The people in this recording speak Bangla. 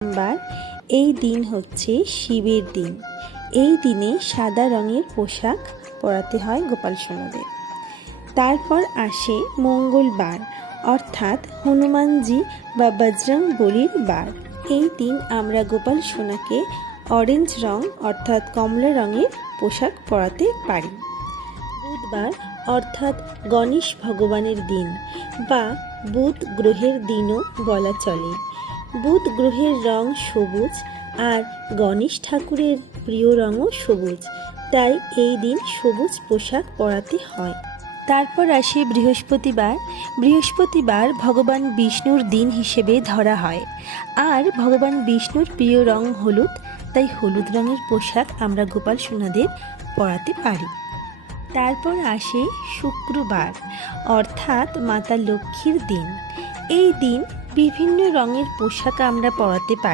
সোমবার। এই দিন হচ্ছে শিবের দিন। এই দিনে সাদা রঙের পোশাক পরাতে হয় গোপাল সোনাদের। তারপর আসে মঙ্গলবার, অর্থাৎ হনুমানজি বা বজরং বলির বার। এই দিন আমরা গোপাল সোনাকে অরেঞ্জ রং অর্থাৎ কমলা রঙের পোশাক পরাতে পারি। বুধবার অর্থাৎ গণেশ ভগবানের দিন বা বুধ গ্রহের দিনও বলা চলে। বুধ গ্রহের রং সবুজ আর গণেশ ঠাকুরের প্রিয় রঙও সবুজ, তাই এই দিন সবুজ পোশাক পরাতে হয়। তারপর আসে বৃহস্পতিবার। বৃহস্পতিবার ভগবান বিষ্ণুর দিন হিসেবে ধরা হয়, আর ভগবান বিষ্ণুর প্রিয় রং হলুদ, তাই হলুদ রঙের পোশাক আমরা গোপাল সোনাদের পরাতে পারি। তারপর আসে শুক্রবার, অর্থাৎ মাতা লক্ষ্মীর দিন। এই দিন বিভিন্ন রঙের পোশাক আমরা পরাতে পারি।